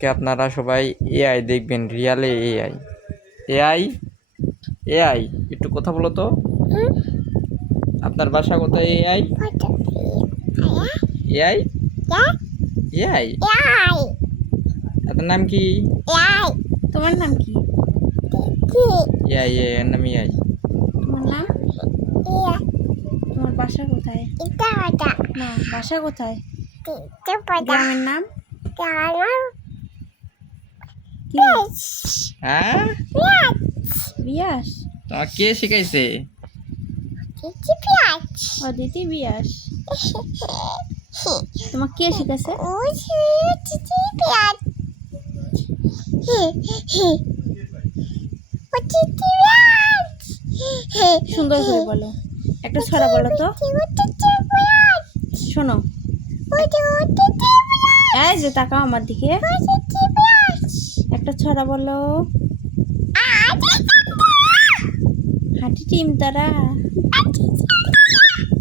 কে আপনারা সবাই এআই দেখবেন, রিয়ালে এআই। এআই এআই একটু কথা বলো তো। আপনার বাসা কোথায় এআই? এআই এআই আপনার নাম কি? তোমার নাম কি? এআই এর নাম এআই। তোমার নাম? তোমার বাসা কোথায়? না, বাসা কোথায়? গ্রামের নাম কি? হ্যাঁ, বিয়াস। তোমার কে শিখাইছে? অদিতি বিয়াস। তোমার কে শিখাছে? সুন্দর করে বলো, একটা ছড়া বলো তো। শোনো, এই যে তাকাও আমার দিকে, একটা ছড়া বলো। হাঁটি টিম তারা।